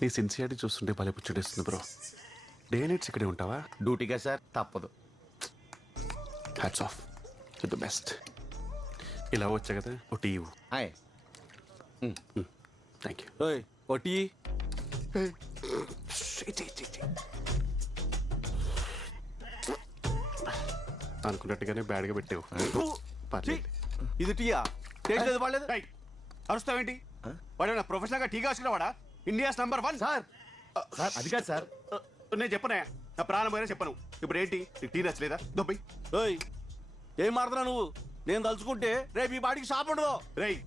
నీ సిన్సియారిటీ చూస్తుంటే భలే పుచ్చుడేస్తుంది బ్రో. డే నైట్స్ ఇక్కడే ఉంటావా? డ్యూటీగా సార్, తప్పదు. Hats off, the best. ఇలా వచ్చా కదా ఓ టీ ఇవ్వు. హాయ్. Thank you. ఓయ్ ఒకటి అనుకున్నట్టుగానే బ్యాడ్గా పెట్టావు. పర్లేదు. ఇది టీయా? టేస్ట్ లేదు, పడలేదు. అరుస్తావేంటి? వాడు ప్రొఫెషనల్ గా టీ కాసుకున్నావాడా? India's number 1. సార్ సార్ అది కాదు సార్. నేను చెప్పనా, నా ప్రాణం పోయినా చెప్పను. ఇప్పుడు ఏంటి, నీకు టీ నచ్చలేదా? దొబ్బై. ఓయ్ ఏం మారుతున్నా నువ్వు? నేను తలుచుకుంటే రేపు ఈ బాడీకి షాప్ ఉండదు. రేయ్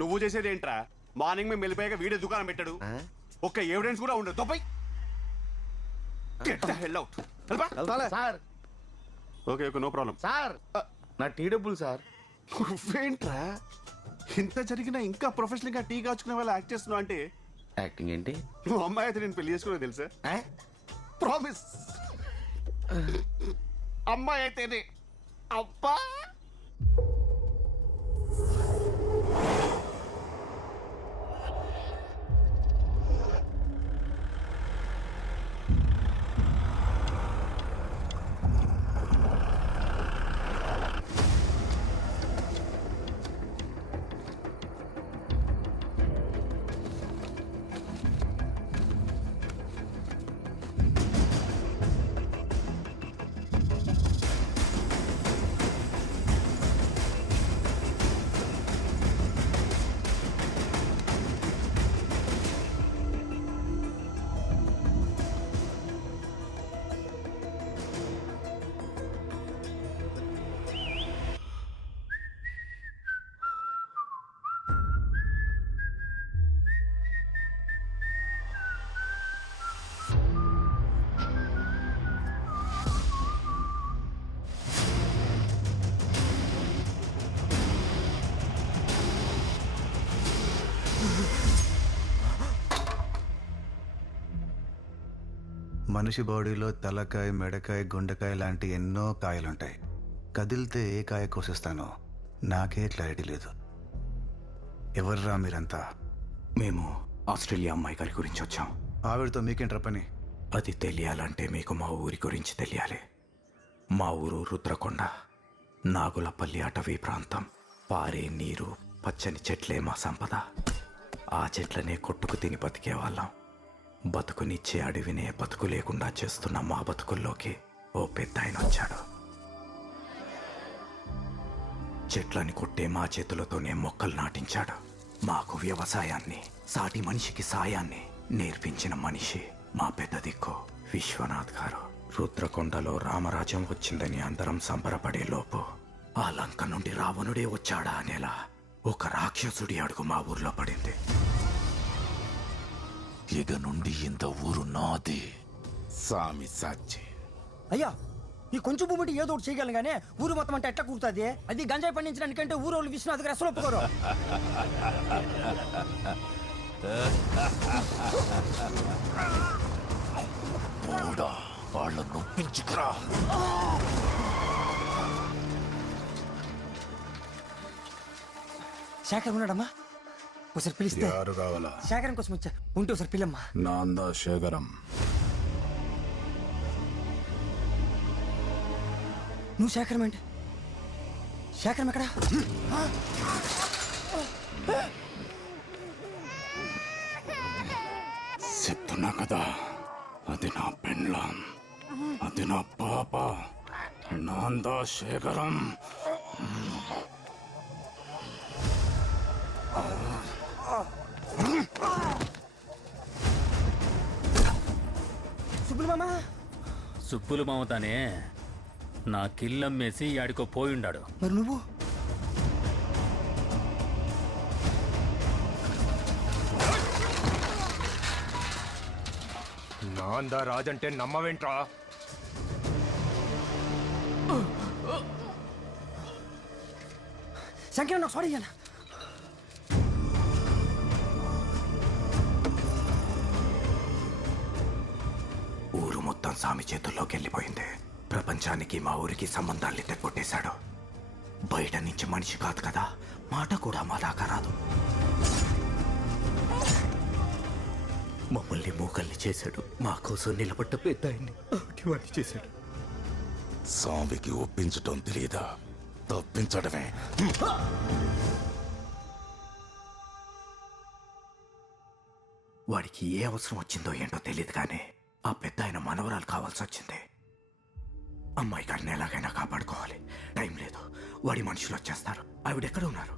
నువ్వు చేసేది ఏంట్రా? మార్నింగ్ మేము వెళ్ళిపోయాక వీడియో దుకాణం పెట్టాడు, ఒక్క ఎవిడెన్స్ కూడా ఉండదు. దొబ్బై. Sir okay okay, no problem. Sir నా టీ డబ్బులు సార్. నువ్వేంట్రా ఇంత జరిగినా ఇంకా ప్రొఫెషనల్ గా టీ కాచుకునే వాళ్ళు యాక్ట్ చేస్తున్నావు అంటే? యాక్టింగ్ ఏంటి? నువ్వు అమ్మాయి అయితే నేను పెళ్లి చేసుకునే తెలుసా? ప్రామిస్. అమ్మాయి అయితేనే. అబ్బా మనిషి బాడీలో తలకాయ, మెడకాయ, గుండెకాయ లాంటి ఎన్నో కాయలుంటాయి. కదిలితే ఏ కాయ కోసిస్తానో నాకే క్లారిటీ లేదు. ఎవర్రా మీరంతా? మేము ఆస్ట్రేలియా అమ్మాయి గారి గురించి వచ్చాం. ఆవిడతో మీకేంట్రా పని? అది తెలియాలంటే మీకు మా ఊరి గురించి తెలియాలి. మా ఊరు రుద్రకొండ, నాగులపల్లి అటవీ ప్రాంతం. పారే నీరు, పచ్చని చెట్లే మా సంపద. ఆ చెట్లనే కొట్టుకు తిని బతికేవాళ్ళం. బతుకునిచ్చే అడవినే బతుకు లేకుండా చేస్తున్న మా బతుకుల్లోకి ఓ పెద్ద ఆయన వచ్చాడు. చెట్లని కొట్టే మా చేతులతోనే మొక్కలు నాటించాడు. మాకు వ్యవసాయాన్ని, సాటి మనిషికి సాయాన్ని నేర్పించిన మనిషి మా పెద్ద దిక్కు విశ్వనాథ్ గారు. రుద్రకొండలో రామరాజ్యం వచ్చిందని అందరం సంబరపడే లోపు ఆ లంక నుండి రావణుడే వచ్చాడా అనేలా ఒక రాక్షసుడి అడుగు మా ఊర్లో పడింది. ఇక నుండి ఇంత ఊరు నాది. సామి సాచి. అయ్యా ఈ కొంచెం భూమి ఏదో ఒకటి చేయగలను కానీ ఊరు మొత్తం అంటే ఎట్లా కూర్తుంది? అది గంజాయి పండించడానికంటే ఊరోళ్ళు విశ్వనాథ్ గారు అసలు ఒప్పుకోరు. వాళ్ళ నొప్పించుకురా. శేఖర్ ఉన్నాడమ్మా, ఒకసారి పిలిస్తే. యారు కావాలా? శేఖరం కోసం వచ్చా, ఉంటే ఒకసారి పిల్లమ్మా. నాందా శేఖరం. నువ్వు శేఖరం ఏంటి? శేఖరం ఎక్కడా? చెప్తున్నా కదా, అది నా పెండ్లాం, అది నా పాప, నాందా శేఖరం. సుబ్బులు మామ. సుబ్బులు మామతానే నా కిల్లమ్మేసి ఆడికో పోయిండాడు. మరి నువ్వు? నాందా రాజంటే నమ్మవేంట్రా? శంకర్ నాకు సారీ అన్న. ఊరు మొత్తం సామి చేతుల్లోకి వెళ్ళిపోయింది. ప్రపంచానికి మా ఊరికి సంబంధాల్ని తెగొట్టేశాడు. బయట నుంచి మనిషి కాదు కదా, మాట కూడా మా దాకా రాదు. చేశాడు. మా కోసం నిలబడ్డ పెద్ద ఆయన్ని వాడి చేశాడు. స్వామికి ఒప్పించటం తెలియదా, తప్పించడమే. వాడికి ఏ అవసరం వచ్చిందో ఏంటో తెలియదు కానీ ఆ పెద్ద ఆయన మనవరాలు కావాల్సి వచ్చింది. అమ్మాయి గారిని ఎలాగైనా కాపాడుకోవాలి. టైం లేదు, వాడి మనుషులు వచ్చేస్తారు. ఆవిడెక్కడ ఉన్నారు?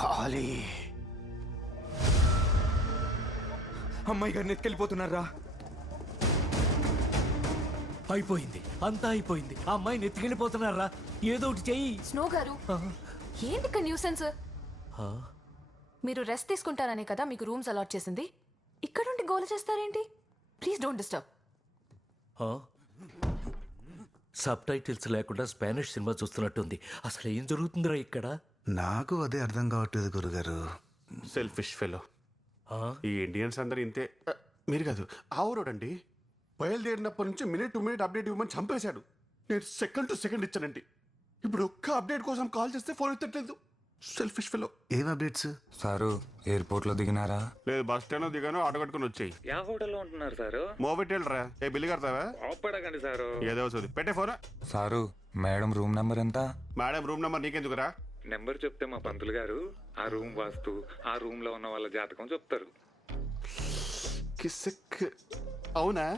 ఖాళీ. అమ్మాయి గారిని ఎత్తుకెళ్ళిపోతున్నారా? అయిపోయింది, అంతా అయిపోయింది. ఆ అమ్మాయిని ఎత్తుకెళ్ళిపోతున్నారా? ఏదో ఒకటి చెయ్యి. స్నో గారు, ఏంటి న్యూసెన్స్? మీరు రెస్ట్ తీసుకుంటారనే కదా మీకు రూమ్స్ అలాట్ చేసింది. ఇక్కడుండి గోల చేస్తారేంటి? Please don't disturb. Subtitles లేకుండా స్పానిష్ సినిమా చూస్తున్నట్టుంది. అసలు ఏం జరుగుతుందిరా ఇక్కడ? నాకు అదే అర్థం కావట్లేదు గురుగారు. Selfish fellow. ఈ ఇండియన్స్ అందరు ఇంతే. మీరు కాదు, ఆ ఊరోడండి బయలుదేరినప్పటి నుంచి మినిట్ టు మినిట్ అప్డేట్ ఇవ్వమని చంపేశాడు. నేను సెకండ్ టు సెకండ్ ఇచ్చానండి. ఇప్పుడు ఒక్క అప్డేట్ కోసం కాల్ చేస్తే ఫోన్ ఎత్తట్లేదు. Selfish fellow. ఏం అప్డేట్స్? సారు ఎయిర్పోర్ట్ లో దిగినారా? లేదు, బస్ స్టాండ్ లో దిగాను, ఆటో కట్టుకుని వచ్చాయి. యా హోటల్లో ఉంటున్నారు సారు? మోబెట్టేళ్ళరా. ఏ బిల్లు కడతావా? ఆపడకండి సారు. ఏదో వస్తుంది, పెట్టే phone. Sir madam room number ఎంత? మేడం రూమ్ నెంబర్ నీకెందుకురా? నెంబర్ చెప్తే మా పంతులు గారు ఆ రూమ్ వాస్తు, ఆ రూమ్ లో ఉన్న వాళ్ళ జాతకం చెప్తారు. కిసిక్. అవునా?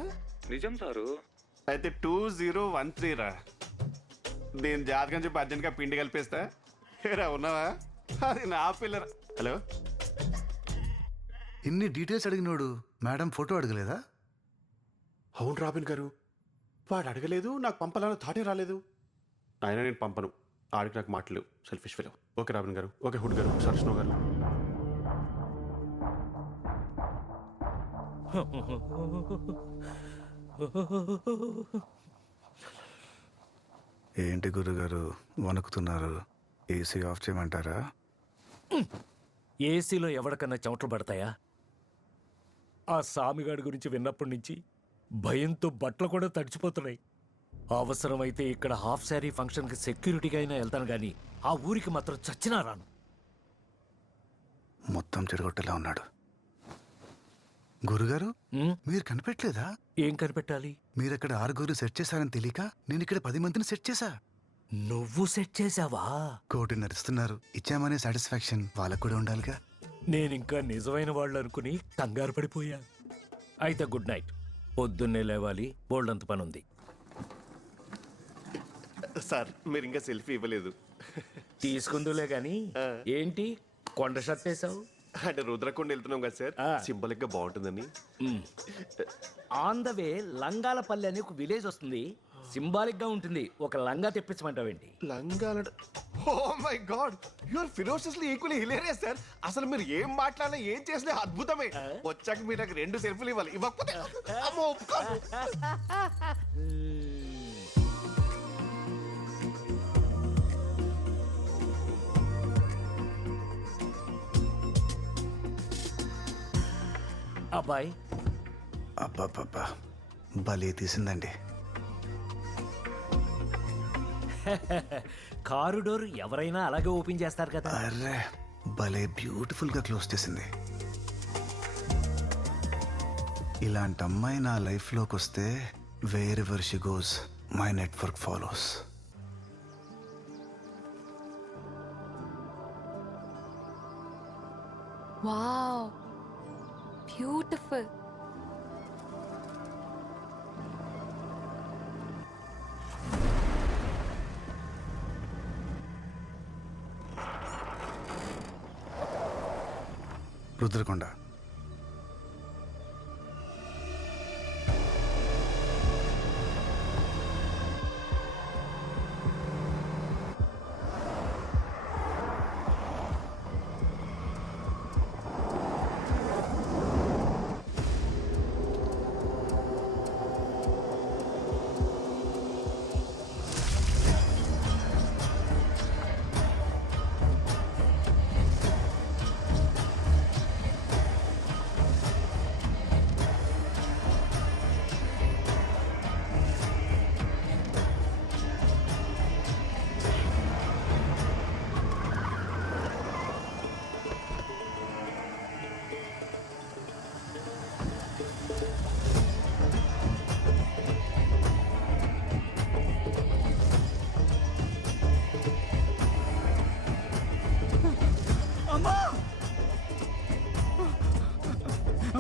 నిజం సారు. అయితే 2013 రా. నేను జాతకం చెప్పి అర్జెంట్గా పిండి కలిపేస్తా. ఏరా ఉన్నావా? అది నా పిల్లరా. హలో, ఇన్ని డీటెయిల్స్ అడిగినోడు మేడం ఫోటో అడగలేదా? అవును రాబిన్ గారు, వాడు అడగలేదు, నాకు పంపాలన్న థాటే రాలేదు. అయినా నేను పంపను, ఆడికి నాకు మాటలేవు. Selfish fellow. ఓకే రాబిన్ గారు, ఓకే హుడ్ గారు, సారీ స్నో గారు. ఏంటి గురుగారు వణుకుతున్నారు? ఏసీ ఆఫ్ చేయమంటారా? ఏసీలో ఎవరికన్నా చెమటలు పడతాయా? ఆ సామిగాడి గురించి విన్నప్పటి నుంచి భయంతో బట్టలు కూడా తడిచిపోతున్నాయి. అవసరమైతే ఇక్కడ హాఫ్ శారీ ఫంక్షన్కి సెక్యూరిటీగా అయినా వెళ్తాను కానీ ఆ ఊరికి మాత్రం చచ్చినా రాను. మొత్తం చెడగొట్టేలా ఉన్నాడు. గురుగారు మీరు కనిపెట్టలేదా? ఏం కనిపెట్టాలి? మీరు అక్కడ 6 సెట్ చేశారని తెలియక నేను ఇక్కడ 10 మందిని సెట్ చేశా. నువ్వు సెట్ చేసావా? కోటి నడుస్తున్నారు, ఇచ్చామనే సాటిస్ఫాక్షన్ వాళ్ళకు కూడా ఉండాలిగా. నేనింకా నిజమైన వాళ్ళు అనుకుని కంగారు పడిపోయా. అయితే గుడ్ నైట్. పొద్దున్నే లేవాలి, బోల్డంత పని ఉంది. సార్ మీరు ఇంకా సెల్ఫీ ఇవ్వలేదు. తీసుకుందులే గాని ఏంటి కొండ షర్ట్ వేసావు? అంటే రుద్రకొండ వెళ్తున్నాం కదా సార్, సింబాలిక్ గా బాగుంటుందని. ఆన్ ద వే లంగాలపల్లి అని ఒక విలేజ్ వస్తుంది, సింబాలిక్ గా ఉంటుంది. ఒక లంగా తెప్పించమంటావేంటి? లంగాల. Oh my God, you are ferociously equally hilarious sir. అసలు మీరు ఏం మాట్లాడినా ఏం చేసినా అద్భుతమే. వచ్చాక మీరు నాకు 2 సెల్ఫీలు ఇవ్వాలి. ఇవ్వకపోతే అమ్మో ఒప్పుకోను. అబ్బాయి అబ్బాబ్బా, భలే తీసిందండి. కారు డోర్ ఎవరైనా అలాగే ఓపెన్ చేస్తారు కదా. అర్రే, భలే బ్యూటిఫుల్ గా క్లోజ్ చేసింది. ఇలాంటి అమ్మాయి నా లైఫ్ లోకి వస్తే wherever she goes my network follows. Wow, beautiful. Rudrakonda.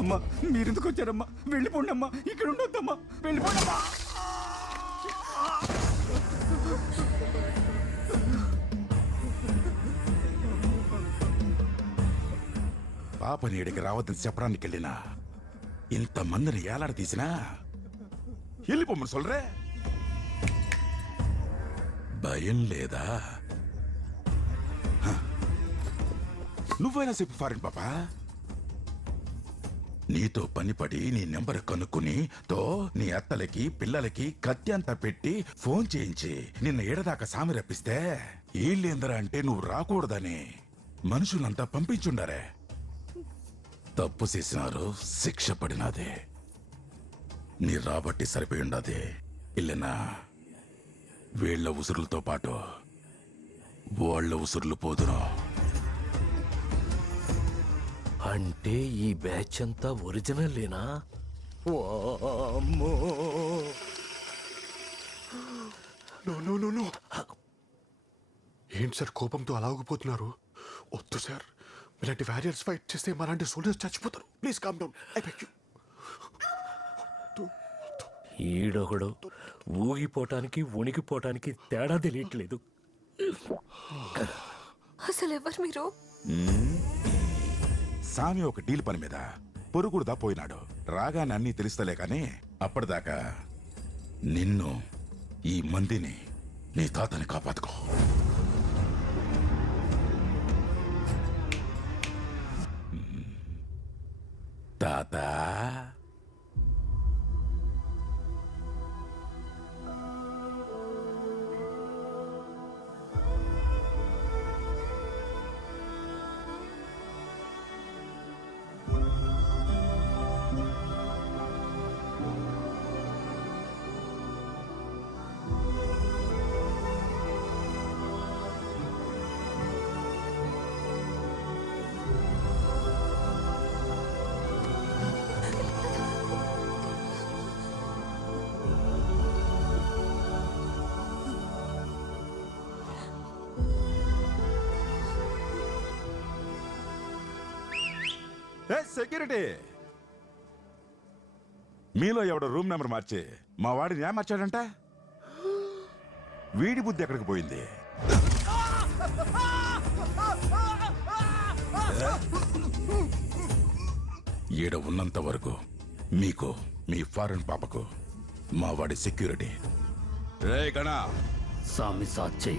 అమ్మా మీరెందుకు వచ్చారమ్మా? వెళ్ళిపోండి అమ్మా, ఇక్కడ ఉండొద్దమ్మా, వెళ్ళిపోండి అమ్మా. పాప నీడికి రావద్దని చెప్పడానికి వెళ్ళినా ఇంతమందిని ఏలాడ తీసినా వెళ్ళిపోమని సొల్రే. భయం లేదా? హ. నువ్వైనా చెప్పు ఫారిన్ పాపా. నీతో పనిపడి నీ నెంబర్ కనుక్కుని నీ అత్తలకి పిల్లలకి కత్తి అంతా పెట్టి ఫోన్ చేయించి నిన్న ఏడదాకా సామి రప్పిస్తే వీళ్ళేందరా అంటే నువ్వు రాకూడదని మనుషులంతా పంపించుండారే. తప్పు చేసినారు, శిక్ష పడినదే. నీ రాబట్టి సరిపోయి ఉండదే. ఇల్లనా వీళ్ల ఉసురులతో పాటు వాళ్ళ ఉసురులు పోదును. అంటే ఈ బ్యాచ్ అంతా ఒరిజినల్లేనా? వామ్మో. No no no no. ఏంటి సార్ కోపంతో అలాగిపోతున్నారు? వద్దు సార్, ఇలాంటి వ్యారియర్స్ ఫైట్ చేస్తే మలాంటి సోల్జర్స్ చచ్చిపోతారు. Please calm down, I beg you. ఈడొకడు ఊగిపోవటానికి వణికిపోవటానికి తేడా తెలియట్లేదు. అసలు ఎవరు మీరు? సామి ఒక డీల్ పని మీద పొరుగుడుదా పోయినాడు. రాగానే అన్నీ తెలుస్తలే కానీ అప్పటిదాకా నిన్ను, ఈ మందిని, నీ తాతని కాపాదుకో. తాత సెక్యూరిటీ, మీలో ఎవడో రూమ్ నెంబర్ మార్చి మా వాడిని ఏమర్చాడంట? వీడి బుద్ధి ఎక్కడికి పోయింది? ఈడ ఉన్నంత వరకు మీకు, మీ ఫారెన్ పాపకు మా వాడి సెక్యూరిటీ. రే గణా, సామి సాచే